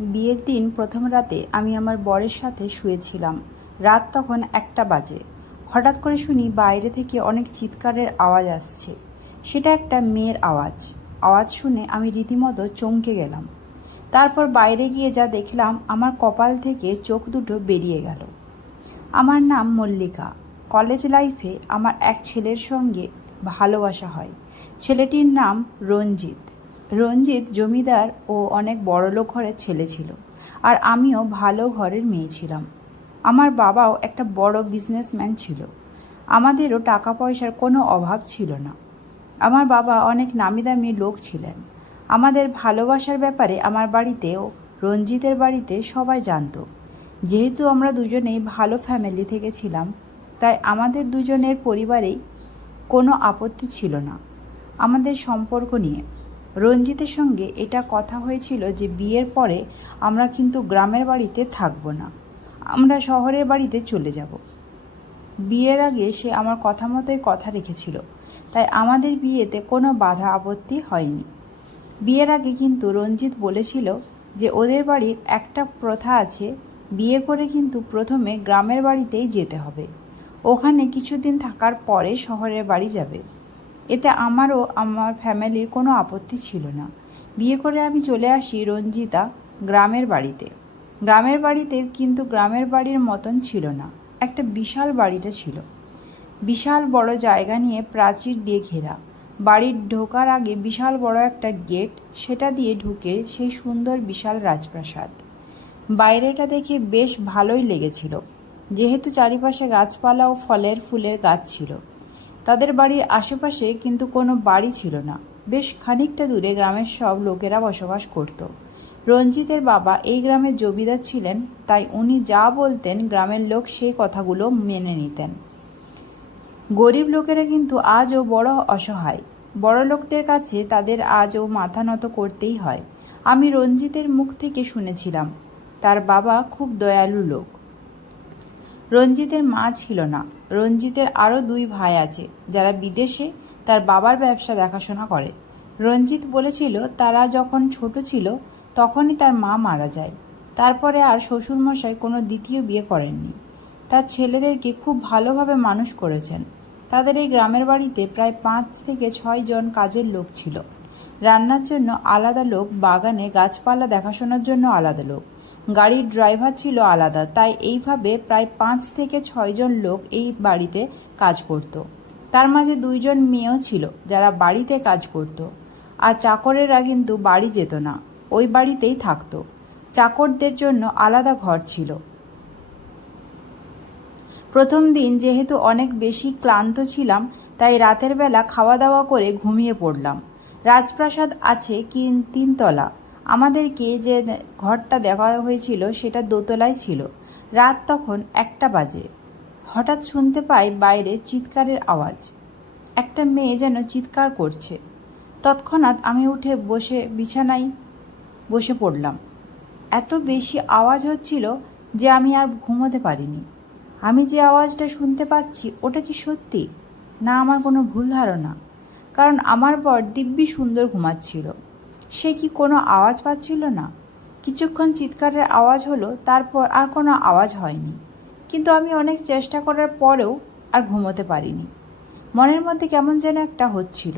বিয়ের দিন প্রথম রাতে আমি আমার বরের সাথে শুয়েছিলাম। রাত তখন 1টা বাজে। হঠাৎ করে শুনি বাইরে থেকে অনেক চিৎকারের আওয়াজ আসছে। সেটা একটা মেয়ের আওয়াজ। আওয়াজ শুনে আমি রীতিমতো চমকে গেলাম। তারপর বাইরে গিয়ে যা দেখলাম, আমার কপাল থেকে চোখ দুটো বেরিয়ে গেল। আমার নাম মল্লিকা। কলেজ লাইফে আমার এক ছেলের সঙ্গে ভালোবাসা হয়। ছেলেটির নাম রঞ্জিত। রঞ্জিত জমিদার ও অনেক বড়লোক ঘরের ছেলে ছিল, আর আমিও ভালো ঘরের মেয়ে ছিলাম। আমার বাবাও একটা বড় বিজনেসম্যান ছিল। আমাদেরও টাকা পয়সার কোনো অভাব ছিল না। আমার বাবা অনেক নামি দামি লোক ছিলেন। আমাদের ভালোবাসার ব্যাপারে আমার বাড়িতেও রঞ্জিতের বাড়িতে সবাই জানতো। যেহেতু আমরা দুজনেই ভালো ফ্যামিলি থেকে ছিলাম, তাই আমাদের দুজনের পরিবারেই কোনো আপত্তি ছিল না আমাদের সম্পর্ক নিয়ে। রঞ্জিতের সঙ্গে এটা কথা হয়েছিল যে বিয়ের পরে আমরা কিন্তু গ্রামের বাড়িতে থাকবো না, আমরা শহরের বাড়িতে চলে যাব। বিয়ের আগে সে আমার কথা মতোই কথা রেখেছিল, তাই আমাদের বিয়েতে কোনো বাধা আপত্তি হয়নি। বিয়ের আগে কিন্তু রঞ্জিত বলেছিল যে ওদের বাড়ির একটা প্রথা আছে, বিয়ে করে কিন্তু প্রথমে গ্রামের বাড়িতেই যেতে হবে, ওখানে কিছুদিন থাকার পরে শহরের বাড়ি যাবে। এতে আমারও আমার ফ্যামিলির কোনো আপত্তি ছিল না। বিয়ে করে আমি চলে আসি রঞ্জিতা গ্রামের বাড়িতে। গ্রামের বাড়িতে কিন্তু গ্রামের বাড়ির মতন ছিল না, একটা বিশাল বাড়িটা ছিল। বিশাল বড় জায়গা নিয়ে প্রাচীর দিয়ে ঘেরা। বাড়ির ঢোকার আগে বিশাল বড় একটা গেট, সেটা দিয়ে ঢুকে সেই সুন্দর বিশাল রাজপ্রাসাদ। বাইরেটা দেখে বেশ ভালোই লেগেছিল, যেহেতু চারিপাশে গাছপালা ও ফলের ফুলের গাছ ছিল। তাদের বাড়ির আশেপাশে কিন্তু কোনো বাড়ি ছিল না, বেশ খানিকটা দূরে গ্রামের সব লোকেরা বসবাস করত। রঞ্জিতের বাবা এই গ্রামের জমিদার ছিলেন, তাই উনি যা বলতেন গ্রামের লোক সেই কথাগুলো মেনে নিতেন। গরিব লোকেরা কিন্তু আজও বড় অসহায়। বড় লোকদের কাছে তাদের আজও মাথা নত করতেই হয়। আমি রঞ্জিতের মুখ থেকে শুনেছিলাম তার বাবা খুব দয়ালু লোক। রঞ্জিতের মা ছিল না। রঞ্জিতের আরও 2 ভাই আছে যারা বিদেশে তার বাবার ব্যবসা দেখাশোনা করে। রঞ্জিত বলেছিল তারা যখন ছোট ছিল তখনই তার মা মারা যায়। তারপরে আর শ্বশুরমশাই কোনো দ্বিতীয় বিয়ে করেননি। তার ছেলেদেরকে খুব ভালোভাবে মানুষ করেছেন। তাদের এই গ্রামের বাড়িতে প্রায় 5 থেকে 6 জন কাজের লোক ছিল। রান্নার জন্য আলাদা লোক, বাগানে গাছপালা দেখাশোনার জন্য আলাদা লোক, গাড়ির ড্রাইভার ছিল আলাদা। তাই এইভাবে প্রায় 5 থেকে 6 জন লোক এই বাড়িতে কাজ করত। তার মাঝে 2 জন মেয়েও ছিল যারা বাড়িতে কাজ করত। আর চাকরেরা কিন্তু বাড়ি যেত না, ওই বাড়িতেই থাকতো। চাকরদের জন্য আলাদা ঘর ছিল। প্রথম দিন যেহেতু অনেক বেশি ক্লান্ত ছিলাম, তাই রাতের বেলা খাওয়া দাওয়া করে ঘুমিয়ে পড়লাম। রাজপ্রাসাদ আছে 3 তলা। আমাদেরকে যে ঘরটা দেওয়া হয়েছিল সেটা দোতলায় ছিল। রাত তখন 1টা বাজে। হঠাৎ শুনতে পাই বাইরে চিৎকারের আওয়াজ। একটা মেয়ে যেন চিৎকার করছে। তৎক্ষণাৎ আমি উঠে বিছানায় বসে পড়লাম। এত বেশি আওয়াজ হচ্ছিল যে আমি আর ঘুমোতে পারিনি। আমি যে আওয়াজটা শুনতে পাচ্ছি ওটা কি সত্যি, না আমার কোনো ভুল ধারণা? কারণ আমার বর দিব্যি সুন্দর ঘুমাচ্ছিল, সে কি কোনো আওয়াজ পাচ্ছিল না? কিছুক্ষণ চিৎকারের আওয়াজ হলো, তারপর আর কোনো আওয়াজ হয়নি। কিন্তু আমি অনেক চেষ্টা করার পরেও আর ঘুমোতে পারিনি। মনের মধ্যে কেমন যেন একটা হচ্ছিল।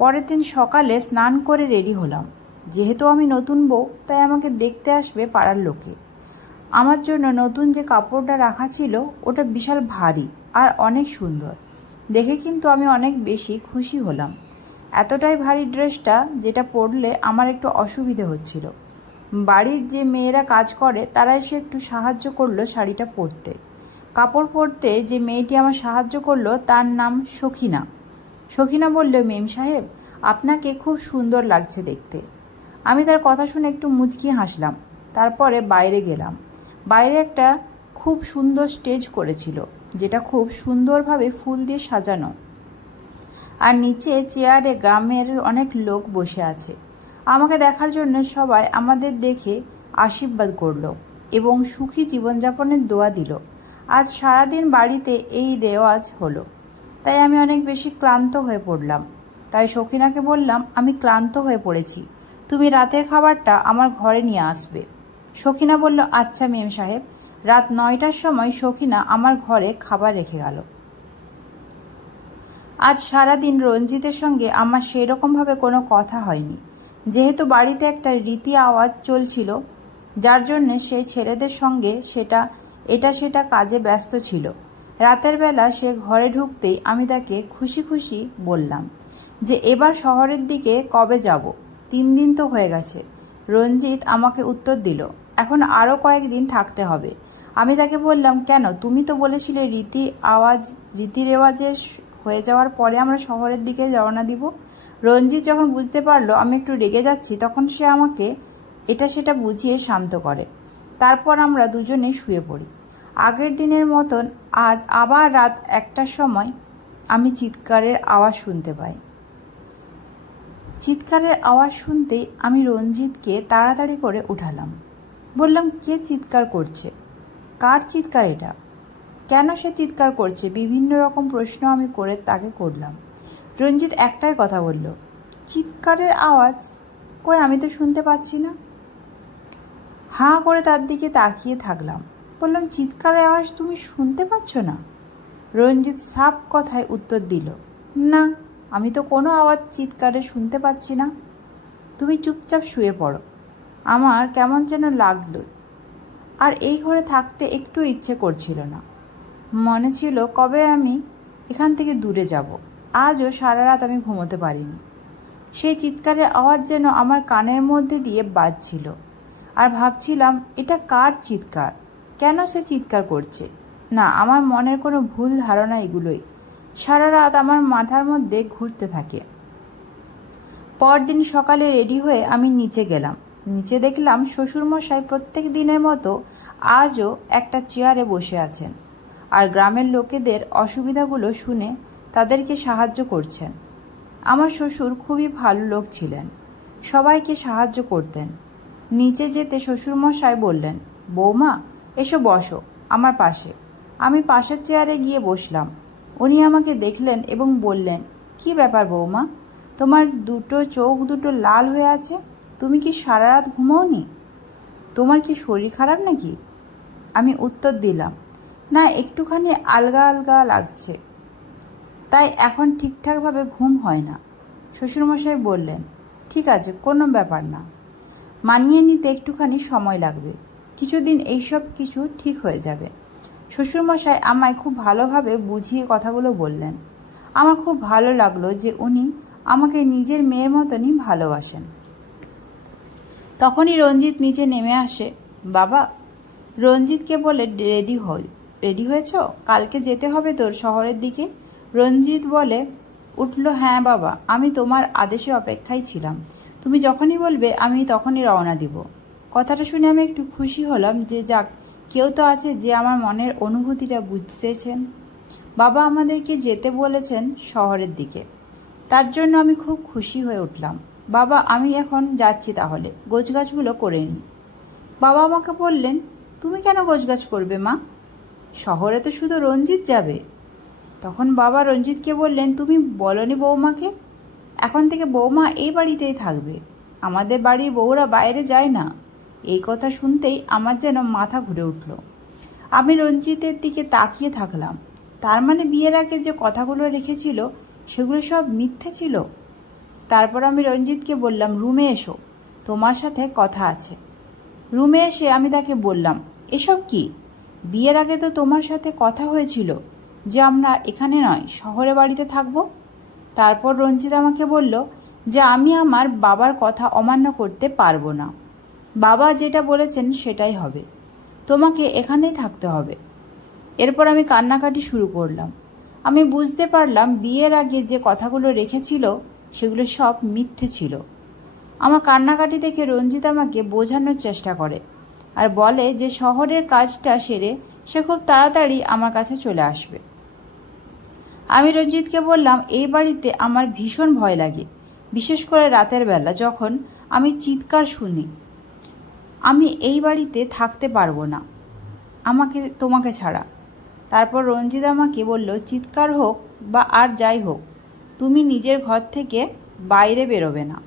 পরের দিন সকালে স্নান করে রেডি হলাম। যেহেতু আমি নতুন বউ, তাই আমাকে দেখতে আসবে পাড়ার লোকে। আমার জন্য নতুন যে কাপড়টা রাখা ছিল ওটা বিশাল ভারী আর অনেক সুন্দর দেখে, কিন্তু আমি অনেক বেশি খুশি হলাম। এতটাই ভারী ড্রেসটা যেটা পরলে আমার একটু অসুবিধে হচ্ছিল। বাড়ির যে মেয়েরা কাজ করে তারা এসে একটু সাহায্য করলো শাড়িটা পরতে। কাপড় পরতে যে মেয়েটি আমার সাহায্য করলো তার নাম সখিনা। সখিনা বলল, মেম সাহেব, আপনাকে খুব সুন্দর লাগছে দেখতে। আমি তার কথা শুনে একটু মুচকি হাসলাম। তারপরে বাইরে গেলাম। বাইরে একটা খুব সুন্দর স্টেজ করেছিল, যেটা খুব সুন্দরভাবে ফুল দিয়ে সাজানো, আর নিচে চেয়ারে গ্রামের অনেক লোক বসে আছে। আমাকে দেখার জন্য সবাই আমাদের দেখে আশীর্বাদ করলো এবং সুখী জীবনযাপনের দোয়া দিল। আজ সারাদিন বাড়িতে এই রেওয়াজ হলো, তাই আমি অনেক বেশি ক্লান্ত হয়ে পড়লাম। তাই সখিনাকে বললাম, আমি ক্লান্ত হয়ে পড়েছি, তুমি রাতের খাবারটা আমার ঘরে নিয়ে আসবে। সখিনা বলল, আচ্ছা মেম সাহেব। রাত 9টার সময় সখিনা আমার ঘরে খাবার রেখে গেল। আজ সারাদিন রঞ্জিতের সঙ্গে আমার সেরকমভাবে কোনো কথা হয়নি, যেহেতু বাড়িতে একটা রীতি আওয়াজ চলছিল, যার জন্যে সে ছেলেদের সঙ্গে এটা সেটা কাজে ব্যস্ত ছিল। রাতের বেলা সে ঘরে ঢুকতেই আমি তাকে খুশি খুশি বললাম যে এবার শহরের দিকে কবে যাব। 3 দিন তো হয়ে গেছে। রঞ্জিত আমাকে উত্তর দিল, এখন আরও কয়েকদিন থাকতে হবে। আমি তাকে বললাম, কেন? তুমি তো বলেছিলে রীতি রেওয়াজের হয়ে যাওয়ার পরে আমরা শহরের দিকে রওনা দিব। রঞ্জিত যখন বুঝতে পারলো আমি একটু রেগে যাচ্ছি, তখন সে আমাকে এটা সেটা বুঝিয়ে শান্ত করে। তারপর আমরা দুজনে শুয়ে পড়ি। আগের দিনের মতন আজ আবার রাত 1টার সময় আমি চিৎকারের আওয়াজ শুনতে পাই। চিৎকারের আওয়াজ শুনতেই আমি রঞ্জিতকে তাড়াতাড়ি করে উঠালাম। বললাম, কে চিৎকার করছে? কার চিৎকার এটা? কেন সে চিৎকার করছে? বিভিন্ন রকম প্রশ্ন আমি করে তাকে করলাম। রঞ্জিত একটাই কথা বলল, চিৎকারের আওয়াজ কই? আমি তো শুনতে পাচ্ছি না। হাঁ করে তার দিকে তাকিয়ে থাকলাম। বললাম, চিৎকারের আওয়াজ তুমি শুনতে পাচ্ছ না? রঞ্জিত সাফ কথায় উত্তর দিল, না, আমি তো কোনো আওয়াজ চিৎকারে শুনতে পাচ্ছি না। তুমি চুপচাপ শুয়ে পড়ো। আমার কেমন যেন লাগলো, আর এই ঘরে থাকতে একটু ইচ্ছে করছিল না। মনে ছিল কবে আমি এখান থেকে দূরে যাব। আজও সারা রাত আমি ঘুমোতে পারিনি। সেই চিৎকারের আওয়াজ যেন আমার কানের মধ্যে দিয়ে বাজছিল, আর ভাবছিলাম এটা কার চিৎকার? কেন সে চিৎকার করছে? না, আমার মনের কোনো ভুল ধারণা এগুলোই সারা রাত আমার মাথার মধ্যে ঘুরতে থাকে। পরদিন সকালে রেডি হয়ে আমি নিচে গেলাম। নিচে দেখলাম শ্বশুরমশাই প্রত্যেক দিনের মতো আজও একটা চেয়ারে বসে আছেন, আর গ্রামের লোকেদের অসুবিধাগুলো শুনে তাদেরকে সাহায্য করছেন। আমার শ্বশুর খুবই ভালো লোক ছিলেন, সবাইকে সাহায্য করতেন। নিচে যেতে শ্বশুরমশাই বললেন, বৌমা এসো বসো আমার পাশে। আমি পাশের চেয়ারে গিয়ে বসলাম। উনি আমাকে দেখলেন এবং বললেন, কি ব্যাপার বৌমা, তোমার চোখ দুটো লাল হয়ে আছে? তুমি কি সারা রাত ঘুমাওনি? তোমার কি শরীর খারাপ নাকি? আমি উত্তর দিলাম, না, একটুখানি আলগা আলগা লাগছে, তাই এখন ঠিকঠাকভাবে ঘুম হয় না। শ্বশুরমশাই বললেন, ঠিক আছে, কোনো ব্যাপার না, মানিয়ে নিতে একটুখানি সময় লাগবে, কিছুদিন এইসব কিছু ঠিক হয়ে যাবে। শ্বশুরমশাই আমায় খুব ভালোভাবে বুঝিয়ে কথাগুলো বললেন। আমার খুব ভালো লাগলো যে উনি আমাকে নিজের মেয়ের মতনই ভালোবাসেন। তখনই রঞ্জিত নিচে নেমে আসে। বাবা, রঞ্জিতকে বলে, রেডি হয়েছ? কালকে যেতে হবে তোর শহরের দিকে। রঞ্জিত বলে উঠল, হ্যাঁ বাবা, আমি তোমার আদেশের অপেক্ষায় ছিলাম। তুমি যখনই বলবে আমি তখনই রওনা দিব। কথাটা শুনে আমি একটু খুশি হলাম যে যাক, কেউ তো আছে যে আমার মনের অনুভূতিটা বুঝতেছেন। বাবা আমাদেরকে যেতে বলেছেন শহরের দিকে, তার জন্য আমি খুব খুশি হয়ে উঠলাম। বাবা, আমি এখন যাচ্ছি, তাহলে গোছগাছগুলো করে নিই। বাবা আমাকে বললেন, তুমি কেন গোছগাছ করবে মা? শহরে তো শুধু রঞ্জিত যাবে। তখন বাবা রঞ্জিতকে বললেন, তুমি বলনি বৌমাকে? এখন থেকে বৌমা এই বাড়িতেই থাকবে, আমাদের বাড়ির বউরা বাইরে যায় না। এই কথা শুনতেই আমার যেন মাথা ঘুরে উঠল। আমি রঞ্জিতের দিকে তাকিয়ে থাকলাম। তার মানে বিয়ের আগে যে কথাগুলো রেখেছিল সেগুলো সব মিথ্যে ছিল। তারপর আমি রঞ্জিতকে বললাম, রুমে এসো, তোমার সাথে কথা আছে। রুমে এসে আমি তাকে বললাম, এসব কি? বিয়ের আগে তো তোমার সাথে কথা হয়েছিল যে আমরা এখানে নয় শহরে বাড়িতে থাকব। তারপর রঞ্জিত আমাকে বলল যে আমি আমার বাবার কথা অমান্য করতে পারবো না। বাবা যেটা বলেছেন সেটাই হবে, তোমাকে এখানেই থাকতে হবে। এরপর আমি কান্নাকাটি শুরু করলাম। আমি বুঝতে পারলাম বিয়ের আগে যে কথাগুলো রেখেছিল সেগুলো সব মিথ্যে ছিল। আমার কান্নাকাটি দেখে রঞ্জিত আমাকে বোঝানোর চেষ্টা করে আর বলে যে শহরের কাজটা সেরে সে খুব তাড়াতাড়ি আমার কাছে চলে আসবে। আমি রঞ্জিতকে বললাম, এই বাড়িতে আমার ভীষণ ভয় লাগে, বিশেষ করে রাতের বেলা যখন আমি চিৎকার শুনি। আমি এই বাড়িতে থাকতে পারবো না তোমাকে ছাড়া। তারপর রঞ্জিত আমাকে বলল, চিৎকার হোক বা আর যাই হোক, তুমি নিজের ঘর থেকে বাইরে বেরোবে না।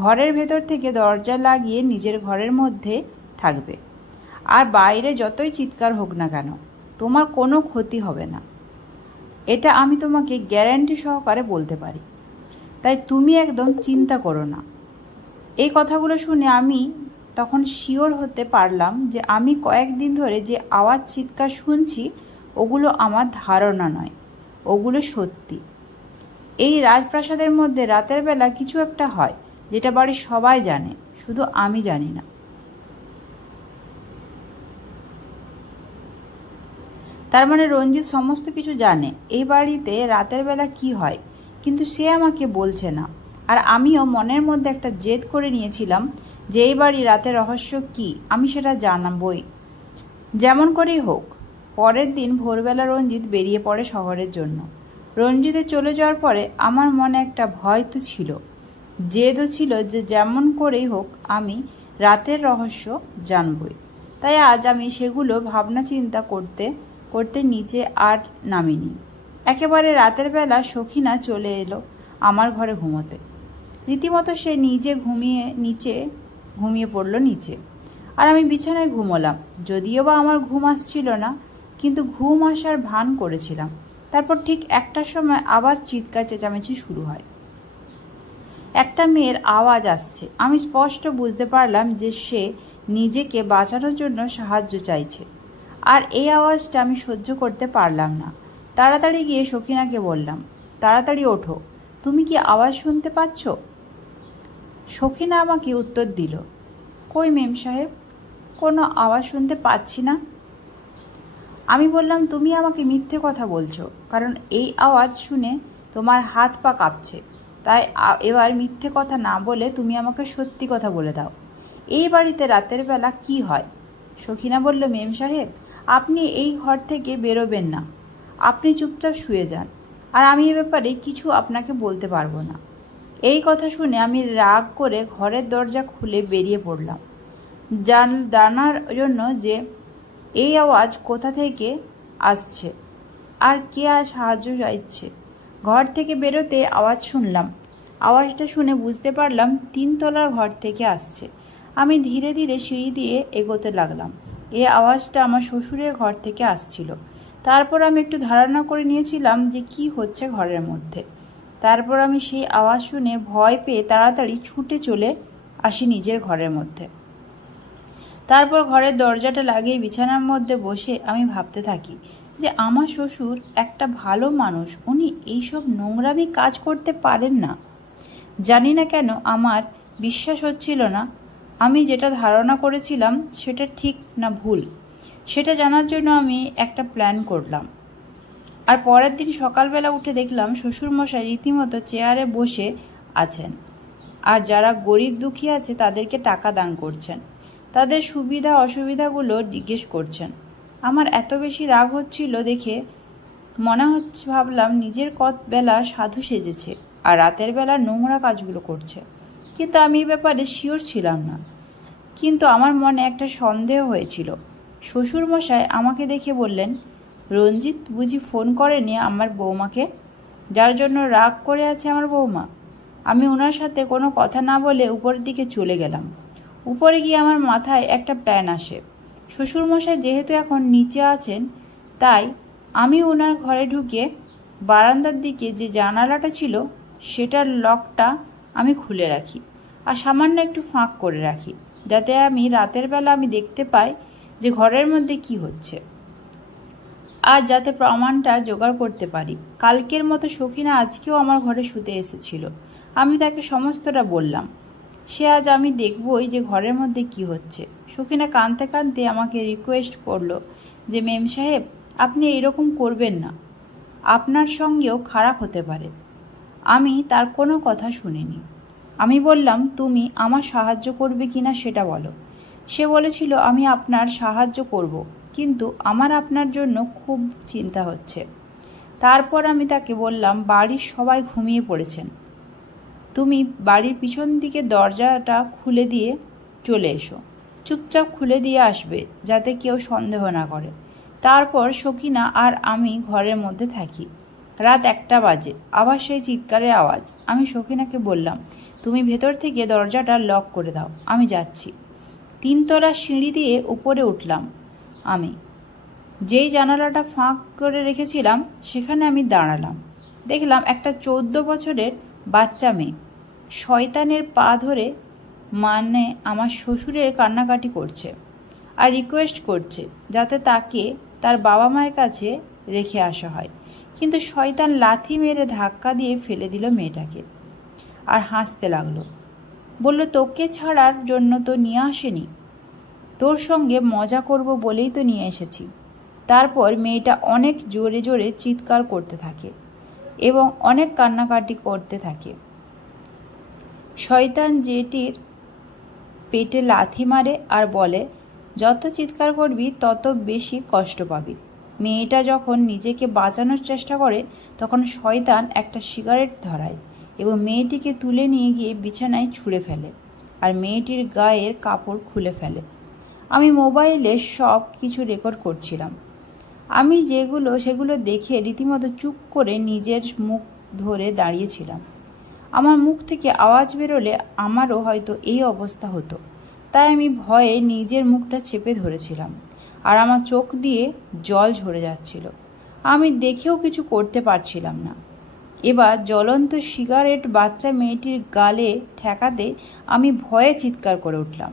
ঘরের ভেতর থেকে দরজা লাগিয়ে নিজের ঘরের মধ্যে থাকবে, আর বাইরে যতই চিৎকার হোক না কেন তোমার কোনো ক্ষতি হবে না, এটা আমি তোমাকে গ্যারান্টি সহকারে বলতে পারি। তাই তুমি একদম চিন্তা করো না। এই কথাগুলো শুনে আমি তখন শিওর হতে পারলাম যে আমি কয়েকদিন ধরে যে আওয়াজ চিৎকার শুনছি ওগুলো আমার ধারণা নয়, ওগুলো সত্যি। এই রাজপ্রাসাদের মধ্যে রাতের বেলা কিছু একটা হয়, যেটা বাড়ির সবাই জানে, শুধু আমি জানি না। তার মানে রঞ্জিত সমস্ত কিছু জানে এই বাড়িতে রাতের বেলা কি হয়, কিন্তু সে আমাকে বলছে না। আর আমিও মনের মধ্যে একটা জেদ করে নিয়েছিলাম যে এই বাড়ি রাতের রহস্য কি আমি সেটা জানাবই, যেমন করেই হোক। পরের দিন ভোরবেলা রঞ্জিত বেরিয়ে পড়ে শহরের জন্য। রঞ্জিতের চলে যাওয়ার পরে আমার মনে একটা ভয় তো ছিল, জেদও ছিল যে যেমন করেই হোক আমি রাতের রহস্য জানবই। তাই আজ আমি সেগুলো ভাবনা চিন্তা করতে করতে নিচে আর নামিনি। একেবারে রাতের বেলা সখিনা চলে এলো আমার ঘরে ঘুমোতে। রীতিমতো সে ঘুমিয়ে পড়ল নিচে, আর আমি বিছানায় ঘুমোলাম। যদিও বা আমার ঘুম আসছিল না, কিন্তু ঘুম আসার ভান করেছিলাম। তারপর ঠিক একটার সময় আবার চিৎকার চেঁচামেচি শুরু হয়। একটা মেয়ের আওয়াজ আসছে। আমি স্পষ্ট বুঝতে পারলাম যে সে নিজেকে বাঁচানোর জন্য সাহায্য চাইছে, আর এই আওয়াজটা আমি সহ্য করতে পারলাম না। তাড়াতাড়ি গিয়ে সখিনাকে বললাম, তাড়াতাড়ি ওঠো, তুমি কি আওয়াজ শুনতে পাচ্ছ? সখিনা আমাকে উত্তর দিল, কই মেম সাহেব, কোনো আওয়াজ শুনতে পাচ্ছি না। আমি বললাম, তুমি আমাকে মিথ্যে কথা বলছো, কারণ এই আওয়াজ শুনে তোমার হাত পা কাঁপছে। তাই এবার মিথ্যে কথা না বলে তুমি আমাকে সত্যি কথা বলে দাও, এই বাড়িতে রাতের বেলা কি হয়? সখিনা বলল, মেম সাহেব, আপনি এই ঘর থেকে বেরোবেন না, আপনি চুপচাপ শুয়ে যান, আর আমি এ ব্যাপারে কিছু আপনাকে বলতে পারবো না। এই কথা শুনে আমি রাগ করে ঘরের দরজা খুলে বেরিয়ে পড়লাম, জানার জন্য যে এই আওয়াজ কোথা থেকে আসছে আর কে আর সাহায্য চাইছে। ঘর থেকে বেরোতে আওয়াজ শুনলাম। আওয়াজটা শুনে বুঝতে পারলাম 3 তলার ঘর থেকে আসছে। আমি ধীরে ধীরে সিঁড়ি দিয়ে এগোতে লাগলাম। এই আওয়াজটা আমার শ্বশুরের ঘর থেকে আসছিল। তারপর আমি একটু ধারণা করে নিয়েছিলাম যে কি হচ্ছে ঘরের মধ্যে। তারপর আমি সেই আওয়াজ শুনে ভয় পেয়ে তাড়াতাড়ি ছুটে চলে আসি নিজের ঘরের মধ্যে। তারপর ঘরের দরজাটা লাগিয়ে বিছানার মধ্যে বসে আমি ভাবতে থাকি যে আমার শ্বশুর একটা ভালো মানুষ, উনি এইসব নোংরামি কাজ করতে পারেন না। জানি না কেন আমার বিশ্বাস হচ্ছিল না। আমি যেটা ধারণা করেছিলাম সেটা ঠিক না ভুল, সেটা জানার জন্য আমি একটা প্ল্যান করলাম। আর পরের দিন সকালবেলা উঠে দেখলাম শ্বশুরমশাই রীতিমতো চেয়ারে বসে আছেন, আর যারা গরিব দুঃখী আছে তাদেরকে টাকা দান করছেন, তাদের সুবিধা অসুবিধাগুলো জিজ্ঞেস করছেন। আমার এত বেশি রাগ হচ্ছিল দেখে ভাবলাম নিজের বেলা সাধু সেজেছে আর রাতের বেলা নোংরা কাজগুলো করছে। কিন্তু আমি এই ব্যাপারে শিওর ছিলাম না। কিন্তু আমার মনে একটা সন্দেহ হয়েছিল। শ্বশুরমশাই আমাকে দেখে বললেন, রঞ্জিত বুঝি ফোন করেনি আমার বৌমাকে, যার জন্য রাগ করে আছে আমার বৌমা? আমি ওনার সাথে কোনো কথা না বলে উপরের দিকে চলে গেলাম। উপরে গিয়ে আমার মাথায় একটা প্ল্যান আসে। শ্বশুরমশাই যেহেতু এখন নিচে আছেন, তাই আমি ওনার ঘরে ঢুকে বারান্দার দিকে যে জানালাটা ছিল সেটার লকটা আমি খুলে রাখি, আর সামান্য একটু ফাঁক করে রাখি, যাতে আমি রাতের বেলা আমি দেখতে পাই যে ঘরের মধ্যে কি হচ্ছে, আর যাতে প্রমাণটা জোগাড় করতে পারি। কালকের মতো সখিনা আজকেও আমার ঘরে শুতে এসেছিল। আমি তাকে সমস্তটা বললাম। সে আজ আমি দেখবই যে ঘরের মধ্যে কি হচ্ছে। সখিনা কাঁদতে কাঁদতে আমাকে রিকোয়েস্ট করলো যে মেম সাহেব, আপনি এরকম করবেন না, আপনার সঙ্গেও খারাপ হতে পারে। আমি তার কোনো কথা শুনিনি। আমি বললাম, তুমি আমার সাহায্য করবে কিনা সেটা বলো। সে বলেছিল, আমি আপনার সাহায্য করব, কিন্তু আমার আপনার জন্য খুব চিন্তা হচ্ছে। তারপর আমি তাকে বললাম, বাড়ির সবাই ঘুমিয়ে পড়েছেন, তুমি বাড়ির পিছন দিকে দরজাটা খুলে দিয়ে চলে এসো, চুপচাপ খুলে দিয়ে আসবে যাতে কেউ সন্দেহ না করে। তারপর সখিনা আর আমি ঘরের মধ্যে থাকি। রাত 1টা বাজে, আবার সেই চিৎকারের আওয়াজ। আমি সখিনাকে বললাম, তুমি ভেতর থেকে দরজাটা লক করে দাও, আমি যাচ্ছি। 3 তলা সিঁড়ি দিয়ে উপরে উঠলাম আমি। যেই জানালাটা ফাঁক করে রেখেছিলাম সেখানে আমি দাঁড়ালাম। দেখলাম একটা 14 বছরের বাচ্চা মেয়ে শয়তানের পা ধরে, মানে আমার শ্বশুরের কান্নাকাটি করছে আর রিকোয়েস্ট করছে যাতে তাকে তার বাবা মায়ের কাছে রেখে আসা হয়। কিন্তু শয়তান লাথি মেরে ধাক্কা দিয়ে ফেলে দিল মেয়েটাকে আর হাসতে লাগলো। বলল, তোকে ছাড়ার জন্য তো নিয়ে আসেনি, তোর সঙ্গে মজা করব বলেই তো নিয়ে এসেছি। তারপর মেয়েটা অনেক জোরে জোরে চিৎকার করতে থাকে এবং অনেক কান্নাকাটি করতে থাকে। শয়তান যেটির পেটে লাথি মারে আর বলে, যত চিৎকার করবি তত বেশি কষ্ট পাবি। মেয়েটা যখন নিজেকে বাঁচানোর চেষ্টা করে তখন শয়তান একটা সিগারেট ধরায় এবং মেয়েটিকে তুলে নিয়ে গিয়ে বিছানায় ছুঁড়ে ফেলে আর মেয়েটির গায়ের কাপড় খুলে ফেলে। আমি মোবাইলে সব কিছু রেকর্ড করছিলাম। আমি সেগুলো দেখে রীতিমতো চুপ করে নিজের মুখ ধরে দাঁড়িয়েছিলাম। আমার মুখ থেকে আওয়াজ বেরোলে আমারও হয়তো এই অবস্থা হতো, তাই আমি ভয়ে নিজের মুখটা চেপে ধরেছিলাম আর আমার চোখ দিয়ে জল ঝরে যাচ্ছিল। আমি দেখেও কিছু করতে পারছিলাম না। এবার জ্বলন্ত সিগারেট বাচ্চা মেয়েটির গালে ঠেকাতে আমি ভয়ে চিৎকার করে উঠলাম।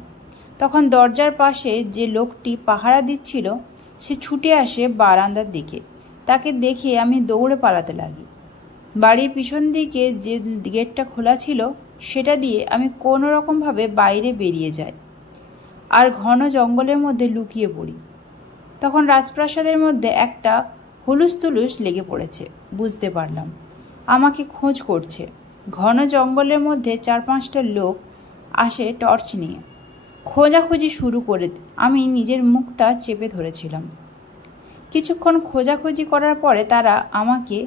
তখন দরজার পাশে যে লোকটি পাহারা দিচ্ছিল সে ছুটে আসে বারান্দার দিকে। তাকে দেখে আমি দৌড়ে পালাতে লাগি। বাড়ির পিছন দিকে যে গেটটা খোলা ছিল সেটা দিয়ে আমি কোনো রকমভাবে বাইরে বেরিয়ে যাই আর ঘন জঙ্গলের মধ্যে লুকিয়ে পড়ি। তখন রাজপ্রাসাদের মধ্যে একটা হুলুস-তুলুস লেগে পড়েছে। বুঝতে পারলাম আমাকে খোঁজ করছে। ঘন জঙ্গলের মধ্যে 4-5টা লোক আসে টর্চ নিয়ে। খোঁজাখুঁজি শুরু করে আমি নিজের মুখটা চেপে ধরেছিলাম। কিছুক্ষণ খোঁজাখুঁজি করার পরে তারা আমাকে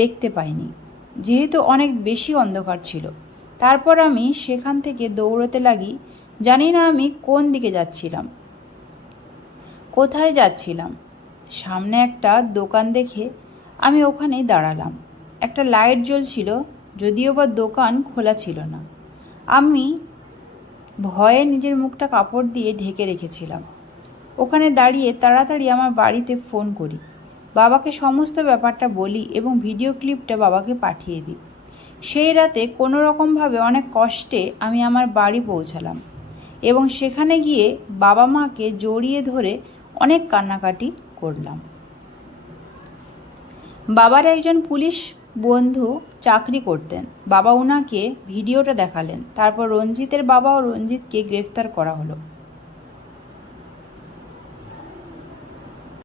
দেখতে পায়নি, যেহেতু অনেক বেশি অন্ধকার ছিল। তারপর আমি সেখান থেকে দৌড়তে লাগি। জানি না আমি কোন দিকে যাচ্ছিলাম, কোথায় যাচ্ছিলাম। সামনে একটা দোকান দেখে আমি ওখানেই দাঁড়ালাম। একটা লাইট জ্বলছিল, যদিও বা দোকান খোলা ছিল না। আমি ভয়ে নিজের মুখটা কাপড় দিয়ে ঢেকে রেখেছিলাম। ওখানে দাঁড়িয়ে তাড়াতাড়ি আমার বাড়িতে ফোন করি, বাবাকে সমস্ত ব্যাপারটা বলি এবং ভিডিও ক্লিপটা বাবাকে পাঠিয়ে দিই। সেই রাতে কোনো রকমভাবে অনেক কষ্টে আমি আমার বাড়ি পৌঁছালাম এবং সেখানে গিয়ে বাবা মাকে জড়িয়ে ধরে অনেক কান্নাকাটি করলাম। বাবার একজন পুলিশ বন্ধু চাকরি করতেন। বাবা ওনাকে ভিডিওটা দেখালেন। তারপর রঞ্জিতের বাবা ও রঞ্জিতকে গ্রেফতার করা হলো।